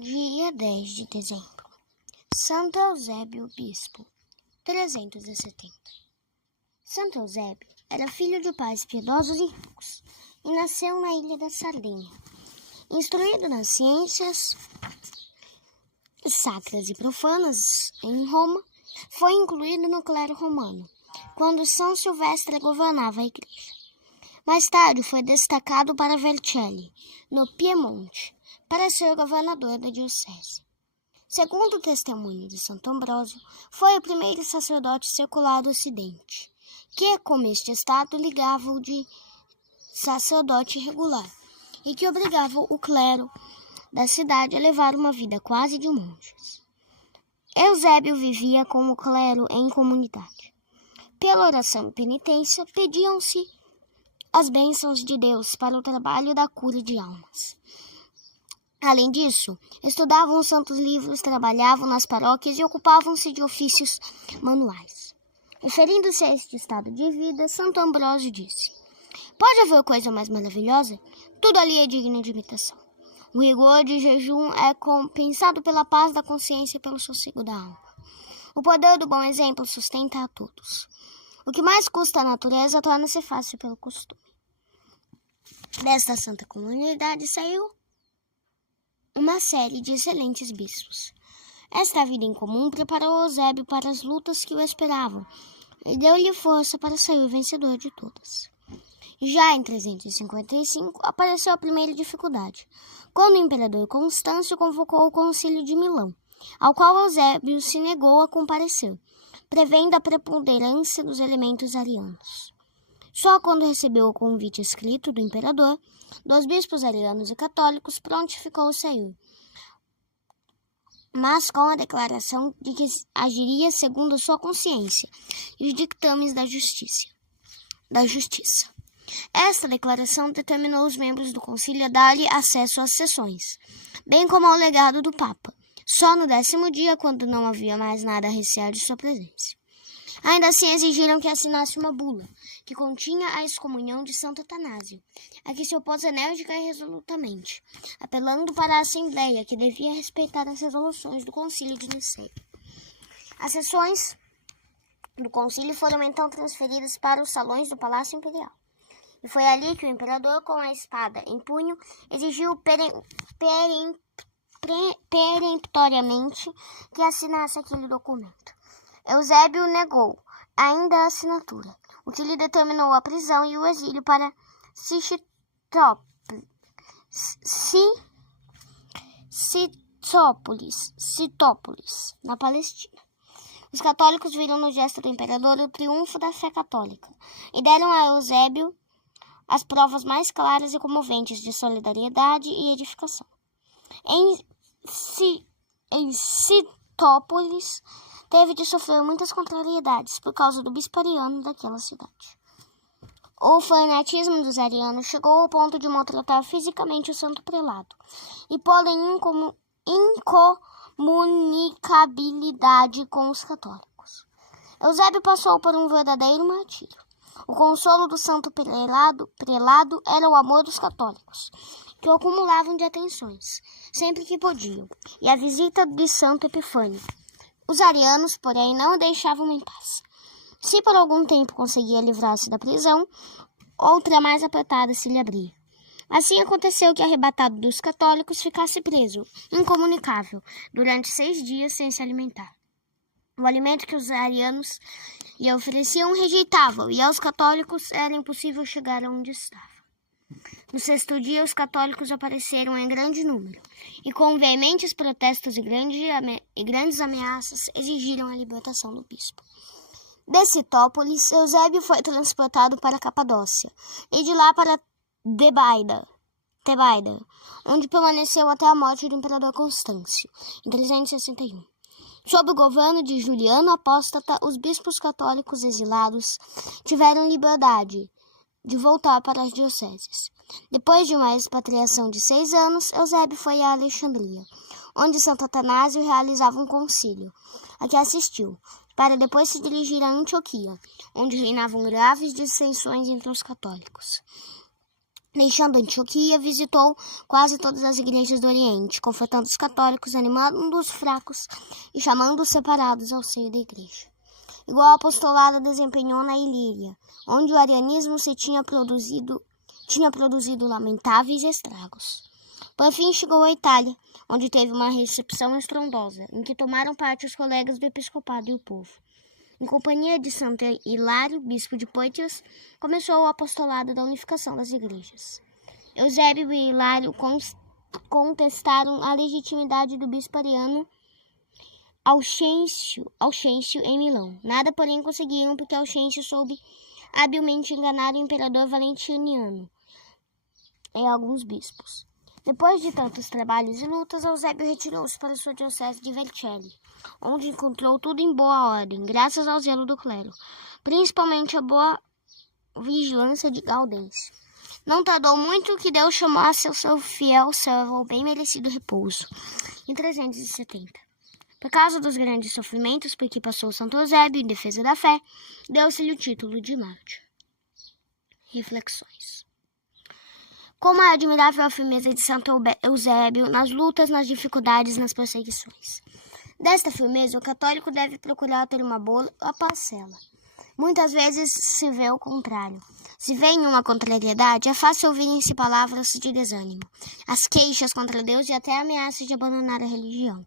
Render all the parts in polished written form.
Dia 10 de dezembro. Santo Eusébio, bispo, 370. Santo Eusébio era filho de pais piedosos e ricos e nasceu na ilha da Sardenha. Instruído nas ciências sacras e profanas em Roma, foi incluído no clero romano, quando São Silvestre governava a igreja. Mais tarde foi destacado para Vercelli, no Piemonte, para ser governador da diocese. Segundo o testemunho de Santo Ambrósio, foi o primeiro sacerdote secular do Ocidente, que com este estado ligava-o de sacerdote regular e que obrigava o clero da cidade a levar uma vida quase de monges. Eusébio vivia com o clero em comunidade. Pela oração e penitência, pediam-se as bênçãos de Deus para o trabalho da cura de almas. Além disso, estudavam os santos livros, trabalhavam nas paróquias e ocupavam-se de ofícios manuais. Referindo-se a este estado de vida, Santo Ambrósio disse: "Pode haver coisa mais maravilhosa? Tudo ali é digno de imitação. O rigor de jejum é compensado pela paz da consciência e pelo sossego da alma. O poder do bom exemplo sustenta a todos. O que mais custa à natureza torna-se fácil pelo costume." Desta santa comunidade saiu uma série de excelentes bispos. Esta vida em comum preparou Eusébio para as lutas que o esperavam e deu-lhe força para sair vencedor de todas. Já em 355, apareceu a primeira dificuldade, quando o imperador Constâncio convocou o Concílio de Milão, ao qual Eusébio se negou a comparecer, prevendo a preponderância dos elementos arianos. Só quando recebeu o convite escrito do imperador, dos bispos arianos e católicos, prontificou a sair, mas com a declaração de que agiria segundo a sua consciência e os dictames da justiça. Esta declaração determinou os membros do concílio a dar-lhe acesso às sessões, bem como ao legado do Papa, só no 10º dia, quando não havia mais nada a recear de sua presença. Ainda assim exigiram que assinasse uma bula, que continha a excomunhão de Santo Atanásio, a que se opôs enérgica e resolutamente, apelando para a Assembleia, que devia respeitar as resoluções do Concílio de Nicéia. As sessões do concílio foram então transferidas para os salões do Palácio Imperial, e foi ali que o imperador, com a espada em punho, exigiu peremptoriamente que assinasse aquele documento. Eusébio negou ainda a assinatura, o que lhe determinou a prisão e o exílio para Citópolis, na Palestina. Os católicos viram no gesto do imperador o triunfo da fé católica e deram a Eusébio as provas mais claras e comoventes de solidariedade e edificação. Em Citópolis, teve de sofrer muitas contrariedades por causa do bispo ariano daquela cidade. O fanatismo dos arianos chegou ao ponto de maltratar fisicamente o santo prelado e pô-lo em incomunicabilidade com os católicos. Eusébio passou por um verdadeiro martírio. O consolo do santo prelado era o amor dos católicos, que o acumulavam de atenções, sempre que podiam, e a visita de Santo Epifânio. Os arianos, porém, não o deixavam em paz. Se por algum tempo conseguia livrar-se da prisão, outra mais apertada se lhe abria. Assim aconteceu que, arrebatado dos católicos, ficasse preso, incomunicável, durante 6 dias sem se alimentar. O alimento que os arianos lhe ofereciam rejeitavam, e aos católicos era impossível chegar aonde estava. No 6º dia, os católicos apareceram em grande número, e com veementes protestos e grandes ameaças, exigiram a libertação do bispo. De Citópolis, Eusébio foi transportado para Capadócia, e de lá para Tebaida, onde permaneceu até a morte do imperador Constâncio, em 361. Sob o governo de Juliano Apóstata, os bispos católicos exilados tiveram liberdade de voltar para as dioceses. Depois de uma expatriação de 6 anos, Eusébio foi a Alexandria, onde Santo Atanásio realizava um concílio, a que assistiu, para depois se dirigir a Antioquia, onde reinavam graves dissensões entre os católicos. Deixando Antioquia, visitou quase todas as igrejas do Oriente, confortando os católicos, animando os fracos e chamando os separados ao seio da igreja. Igual apostolado desempenhou na Ilíria, onde o arianismo tinha produzido lamentáveis estragos. Por fim chegou à Itália, onde teve uma recepção estrondosa, em que tomaram parte os colegas do episcopado e o povo. Em companhia de Santo Hilário, bispo de Poitiers, começou o apostolado da unificação das igrejas. Eusébio e Hilário contestaram a legitimidade do bispo ariano Auxêncio em Milão. Nada, porém, conseguiram, porque Auxêncio soube habilmente enganar o imperador Valentiniano e alguns bispos. Depois de tantos trabalhos e lutas, Eusébio retirou-se para sua diocese de Vercelli, onde encontrou tudo em boa ordem, graças ao zelo do clero, principalmente a boa vigilância de Gaudêncio. Não tardou muito que Deus chamasse ao seu fiel servo ao bem merecido repouso, em 370. Por causa dos grandes sofrimentos por que passou Santo Eusébio em defesa da fé, deu-se-lhe o título de mártir. Reflexões. Como é admirável a firmeza de Santo Eusébio nas lutas, nas dificuldades, nas perseguições. Desta firmeza, o católico deve procurar ter uma boa parcela. Muitas vezes se vê o contrário. Se vem uma contrariedade, é fácil ouvirem-se palavras de desânimo, as queixas contra Deus e até ameaças de abandonar a religião.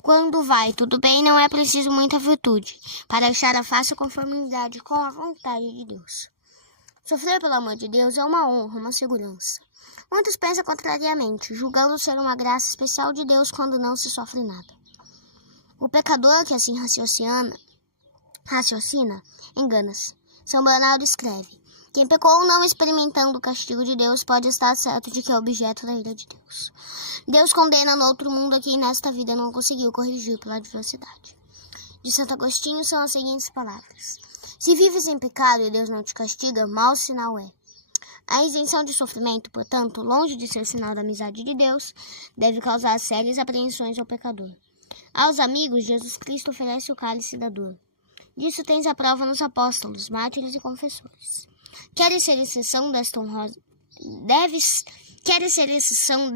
Quando vai tudo bem, não é preciso muita virtude para achar a fácil conformidade com a vontade de Deus. Sofrer pelo amor de Deus é uma honra, uma segurança. Muitos pensam contrariamente, julgando ser uma graça especial de Deus quando não se sofre nada. O pecador que assim raciocina, engana-se. São Bernardo escreve: quem pecou não experimentando o castigo de Deus pode estar certo de que é objeto da ira de Deus. Deus condena no outro mundo a quem nesta vida não conseguiu corrigir pela adversidade. De Santo Agostinho são as seguintes palavras: se vives em pecado e Deus não te castiga, mau sinal é. A isenção de sofrimento, portanto, longe de ser sinal da amizade de Deus, deve causar sérias apreensões ao pecador. Aos amigos, Jesus Cristo oferece o cálice da dor. Disso tens a prova nos apóstolos, mártires e confessores. Queres ser exceção desta honrosa... Queres ser exceção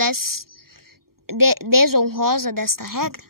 desonrosa desta regra?